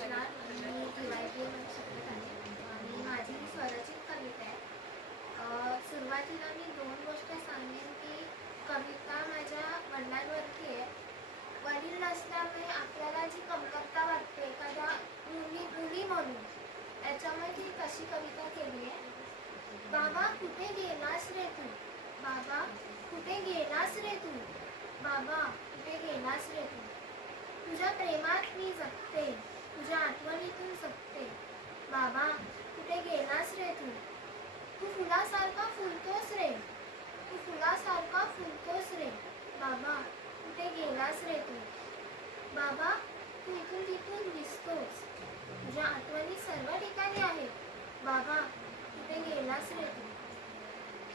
नमस्कार मी शिकत आहे. आणि माझी स्वरचित कविता आहे. सुरुवातीला मी दोन गोष्टी सांगेन की कविता माझ्या वडिलांवरती आहे. वडील नसल्यामुळे आपल्याला जी कमतरता वाटते एखाद्या मुली मुली म्हणून त्याच्यामुळे ती कशी कविता केली आहे? बाबा कुठे गेलास रे तू? बाबा कुठे गेलास रे तू? बाबा कुठे गेलास रे तू? तुझ्या प्रेमात मी जगते. तुझ्या आठवणीतून जगते बाबा कुठे गेलास रे तू? तू फुलासारखा फुलतोस रे. तू फुलासारखा फुलतोस रे. बाबा कुठे गेलास रे तू? बाबा तू इथून तिथून दिसतोस. तुझ्या आठवणी सर्व ठिकाणी आहेत. बाबा कुठे गेलास रे तू?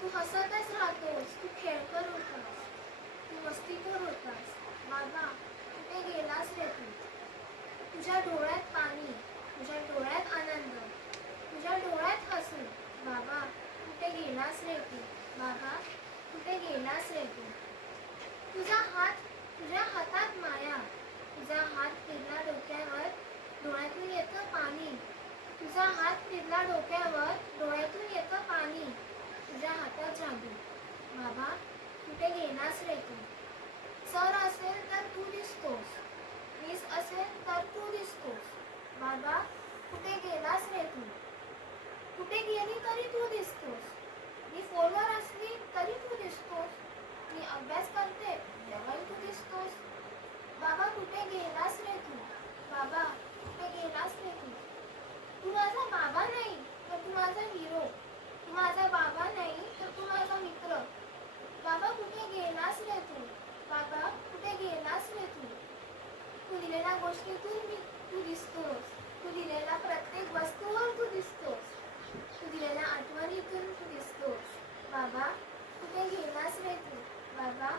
तू हसतच राहतोस तू खेळकर होतास तू मस्तीखोर होतास बाबा कुठे गेलास रे तू तुझ्या डोळ्यात पाणी तुझ्या डोळ्यात आनंद तुझ्या डोळ्यात हसू. बाबा कुठे गेलास रे तू? बाबा कुठे गेलास रे तू? तुझा हात तुझ्या हातात माया. तुझा हात फिरला डोक्यावर डोळ्यातून येतं पाणी. तुझा हात फिरला डोक्यावर डोळ्यातून येतं पाणी तुझ्या हातात जादू बाबा कुठे गेलास रे तू सर असेल तर तू दिसतोस वीस असेल तर तू दिसतोस बाबा कुठे गेलास रे तू कुठे गेली तरी तू दिसतोस मी फोनवर असली तरी तू दिसतोस मी अभ्यास करते तेव्हाही तू दिसतोस बाबा कुठे गेलास रे तू बाबा कुठे गेलास रे तू तू माझा बाबा नाही तर तू माझा हिरो तू माझा बाबा नाही तर तू माझा मित्र बाबा कुठे गेलास रे तू. बाबा कुठे गेलास रे तू? तू दिलेल्या गोष्टीतून मी तू दिसतोस. तू दिलेल्या प्रत्येक वस्तूवर तू दिसतोस. तू दिलेल्या आठवणीतून तू दिसतोस. बाबा कुठे गेलास रे तू? बाबा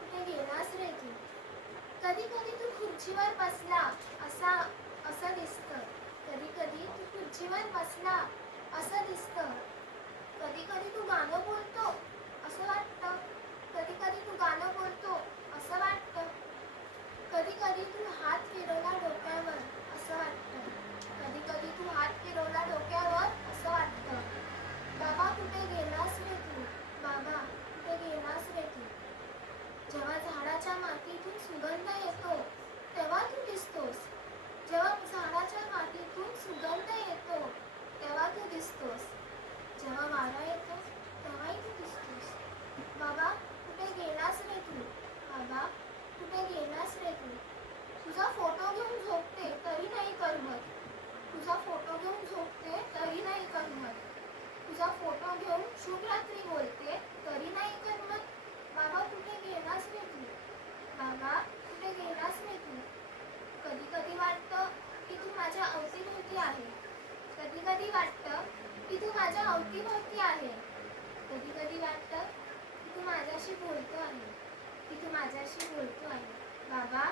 कुठे गेलास रे तू? कधी कधी तू खुर्चीवर बसला असा असं दिसतं. कधी कधी तू खुर्चीवर बसला असं दिसतं कधी कधी तू गाणं बोलतो असं वाटतं कधी कधी तू गाणं बोलतो असं वाटतं कधी तू हात फिरवला डोक्यावर असं वाटतं. कधी कधी तू हात फिरवला डोक्यावर असं वाटतं. बाबा कुठे गेलास रे तू? बाबा कुठे गेलास रे तू? जेव्हा झाडाच्या मातीतून सुगंध येतो तेव्हा तू दिसतोस जेव्हा झाडाच्या मातीतून सुगंध येतो तेव्हा तू दिसतोस जेव्हा वारा येतो तेव्हाही तू दिसतोस बाबा कुठे गेलास रे तू बाबा कुठे गेलास रे तू तुझा फोटो घेऊन झोपते तरी नाही करमत तुझा फोटो घेऊन झोपते तरी नाही करमत तुझा फोटो घेऊन शुभ रात्री बोलते तरी नाही करमत बाबा कुठे गेलास रे तू बाबा कुठे गेलास रे तू कधी कधी वाटतं की तू माझ्या अवतीभोवती आहे कधी कधी वाटतं की तू माझ्या अवतीभोवती आहे कधी कधी वाटतं की तू माझ्याशी बोलतो आहे की तू माझ्याशी बोलतो आहे बाबा